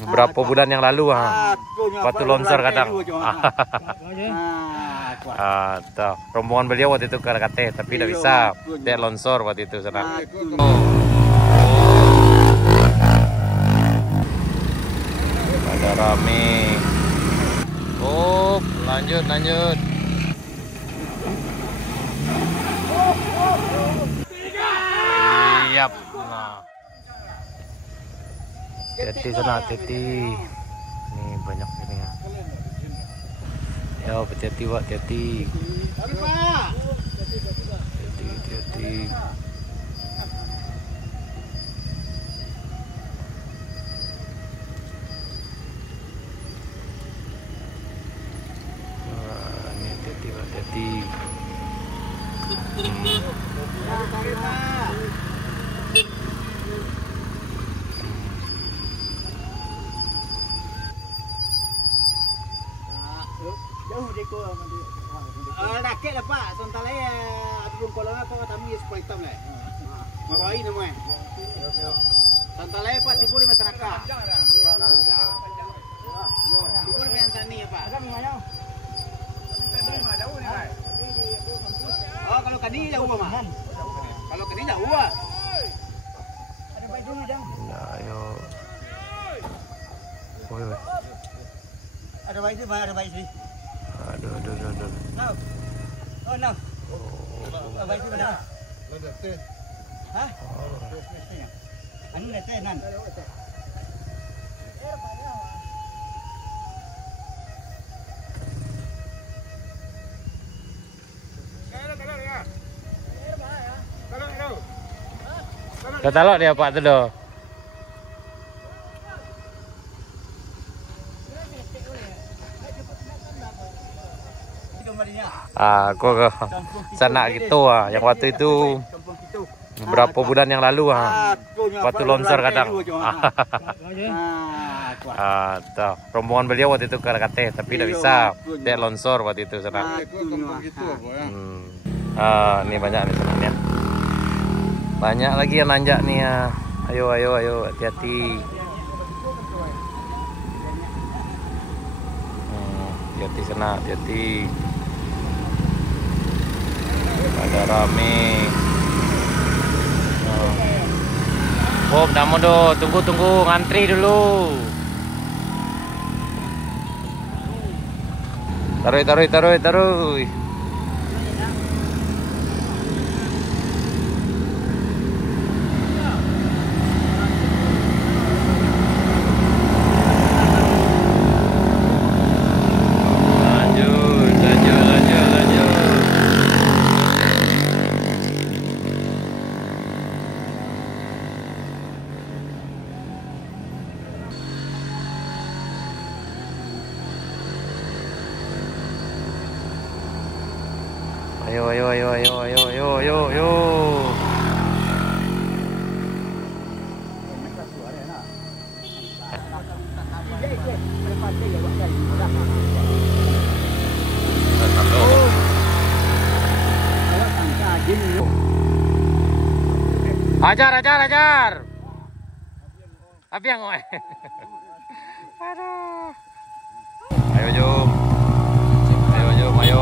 Beberapa bulan yang lalu waktu longsor kadang. Rombongan beliau waktu itu ke KT tapi tidak bisa, dia longsor waktu itu sana. Ada rame. Lanjut. Siap. Nah. Hati sana, hati. Nih banyak ini ya. Ya, hati-hati, Pak, hati. Hati. Ini hati-hati, Pak, hati. Rakit lah Pak, sontal aja ataupun kolong apa kami supaya hitam lah. Marai namanya. Sontal aja Pak, timbul di masyarakat. Timbul di yang sana ya Pak. Oh kalau kani jauh mah. Kalau kani jauh ah. Ada baju jang. Ya, ayo. Ada baju mana ada baju. Aduh. No. Abay itu mana? Hah? Anu nete nan. Katalog dia Pak tu doh. Aku ke sana gitu yang waktu itu beberapa bulan yang lalu waktu longsor kadang. Rombongan beliau waktu itu ke KT tapi tidak bisa, dia longsor waktu itu sana. Ini banyak nih sana ya. Banyak lagi yang nanjak nih ya. Ayo, hati-hati. Hati-hati sana, hati-hati. Ada rame. Damu do, tunggu ngantri dulu. Taruh. Ayo. Ajar. Abiang oi. Aduh. Ayo jom. Ayo.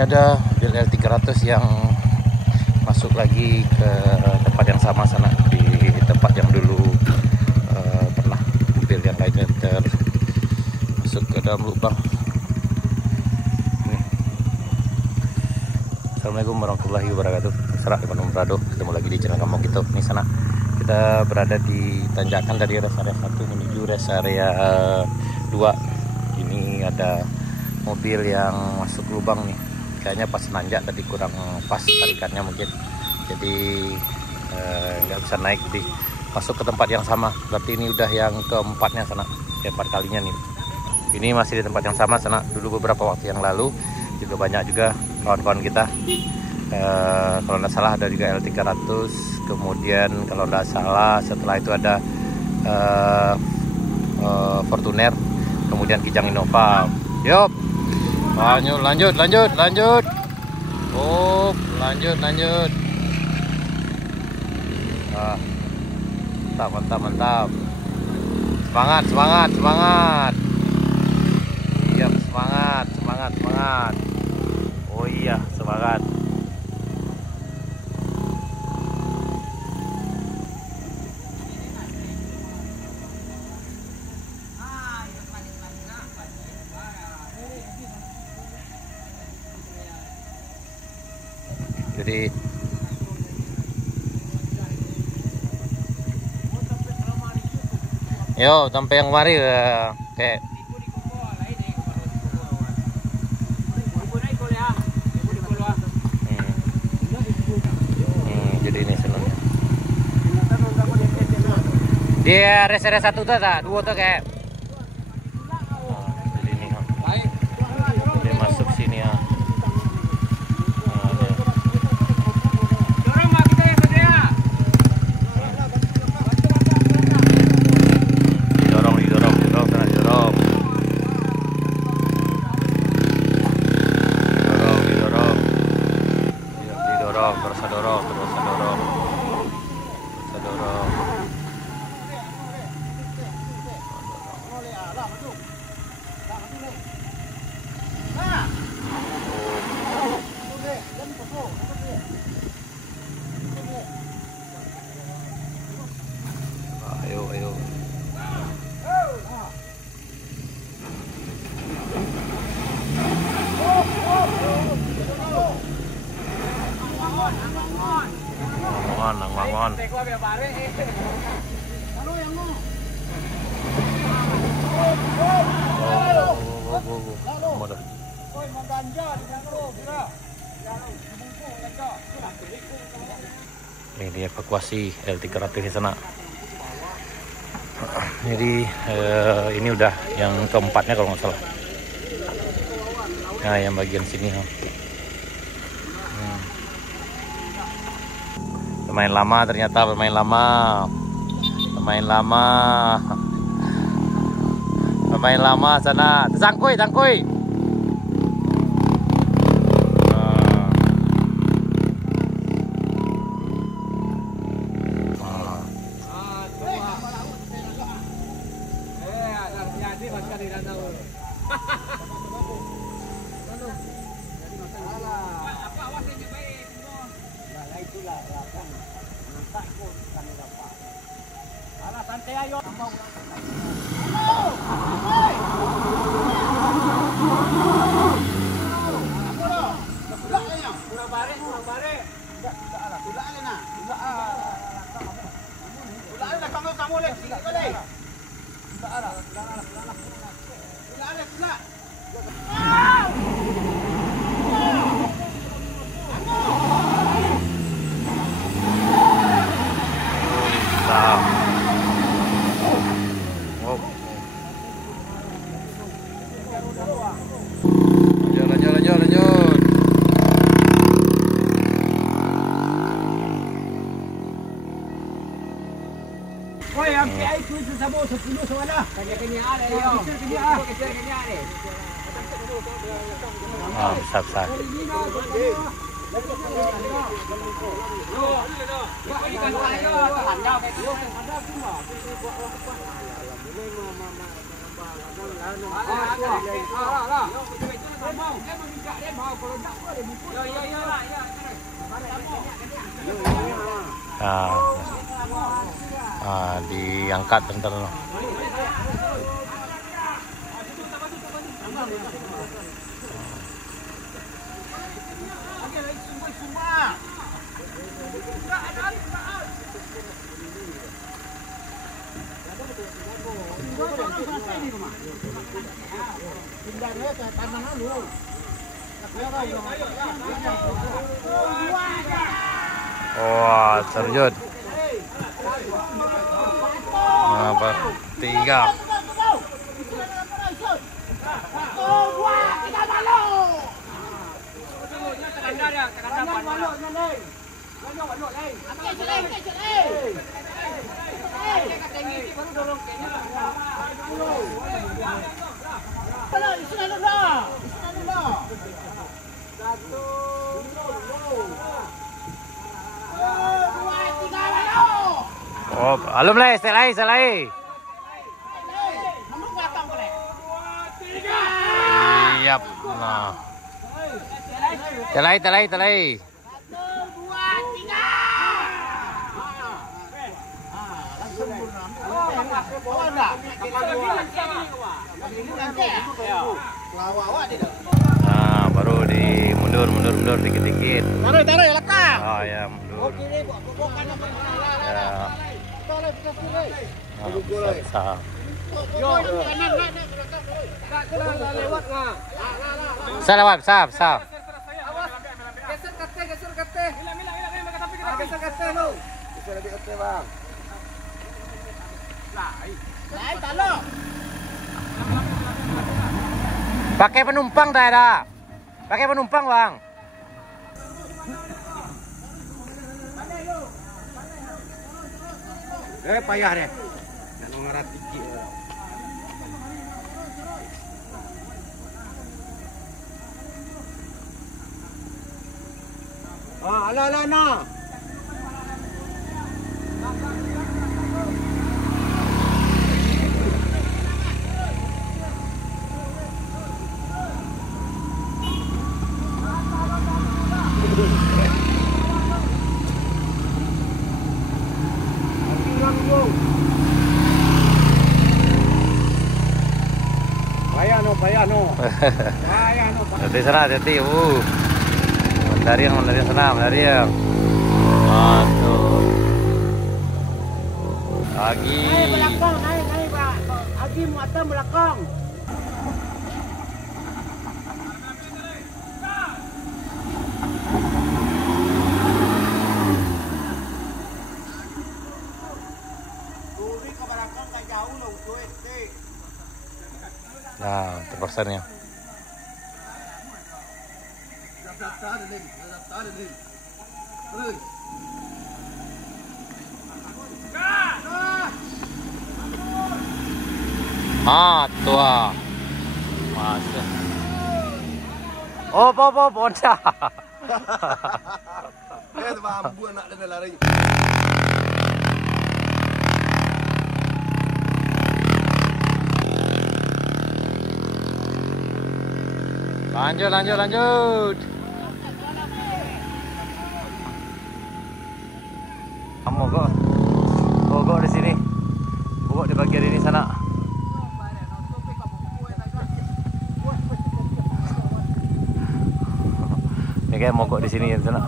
Ini ada mobil L300 yang masuk lagi ke tempat yang sama sana, di tempat yang dulu pernah mobil yang lainnya masuk ke dalam lubang. Assalamualaikum warahmatullahi wabarakatuh. Serak di Bandung Brado. Ketemu lagi di channel Kampung Kita. Ini sana kita berada di tanjakan dari rest area 1 menuju rest area 2. Ini ada mobil yang masuk lubang nih. Kayaknya pas nanjak tadi kurang pas tarikannya mungkin. Jadi nggak bisa naik, jadi masuk ke tempat yang sama. Berarti ini udah yang keempatnya sana, keempat kalinya nih. Ini masih di tempat yang sama sana. Dulu beberapa waktu yang lalu juga banyak juga kawan-kawan kita. Kalau nggak salah ada juga L300. Kemudian kalau nggak salah setelah itu ada Fortuner. Kemudian Kijang Innova. Yup. Lanjut. Oh, lanjut. Mantap. Semangat. Iya, semangat. Oh iya, semangat. Jadi yo sampai yang mari kayak jadi ini senangnya dia rest area 1 tuh tak 2 tuh kayak jadi ini dia masuk sini ya. Terus dorong. Ayo. Bangun. Ini dievakuasi L300 di sana. Jadi ini udah yang keempatnya kalau nggak salah. Nah, yang bagian sini. Bermain lama sana. Tangkui. Santai ayo. Lanjut. Oi, ambil air tu sabun 10 sawala. Kanya ada yo. Kanya ada. Oh, besar. Diangkat bentar. Wah, terjun. Apa? 3. Oh, alum lah, selai. Siap. Nah. Telai. 1, 2, 3. Nah, baru di mundur dikit-dikit. Taruh ya letak. Oh ya, mundur. Ya. Bisa. Salah, sap. Geser kate. Geser kate lu. Geser lebih kate, Bang. Lai talo. Pakai penumpang dah ada. Pakai penumpang, Bang. Payah deh. Nak ngarat tinggi. Ala. Payah no. Hati sana, hati. Dari yang sana. Mantap. Lagi. Naik belakang, Pak. Agi muatan belakang. Nah, terpaksaannya. Tua. Masa. Oh, bonda. Tu bambu anak dia lari. Lanjut. Mogok di sini. Mogok di bagian ini sana. Ini kayak mogok di sini dan sana.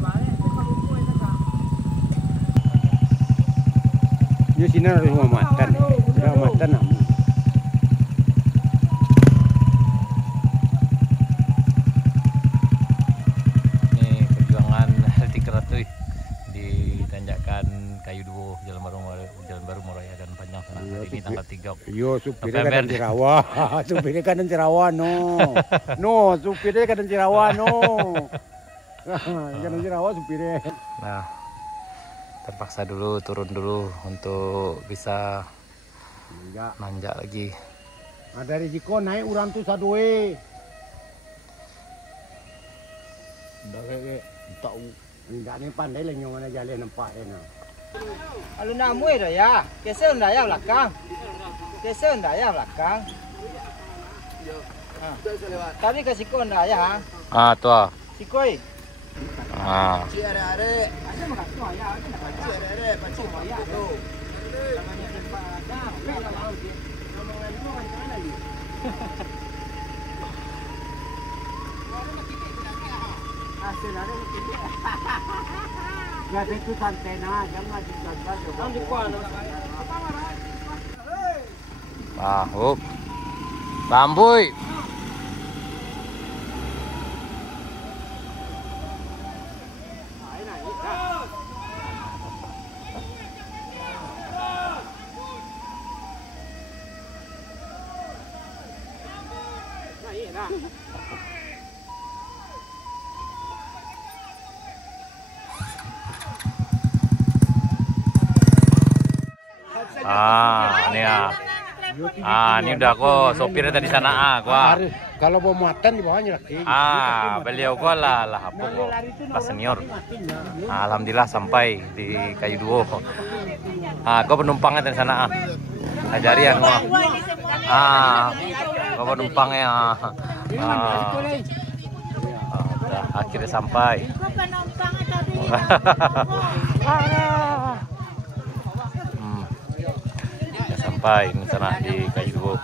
Di sini ada rumah makan. Kayu Duo, Jalan Baru Moraya dan panjang sana. Hari ini tanggal 3. Yo, supirnya kadang Cirawa. Supirnya kadang Cirawa supirnya kadang Cirawa Kadang Cirawa supirnya. Nah, terpaksa dulu turun dulu untuk bisa nanjak lagi. Nah, dari Jiko naik urang tu sadue. Dah kayak tahu. Enggak ni pandai lah nyong mana jalan nampak ni. Kalau nak muai dah ya, geser dah ya belakang. Tapi ke sikon dah ya. Ah, tuh. Sikoi. Ah. Ya itu antena, jangan ditonton juga. Tahu. Bambuy. Ini ya. Ini udah kok sopirnya tadi sana gua. Kalau mau muatan di bawahnya lagi. Beliau gua lah apa kok. Pas senior. Alhamdulillah sampai di Kayu Duo. Gua penumpangnya dari sana. Ajarian gua. Gua penumpangnya. Udah akhirnya sampai. Sampai di sana di Kayu Duo.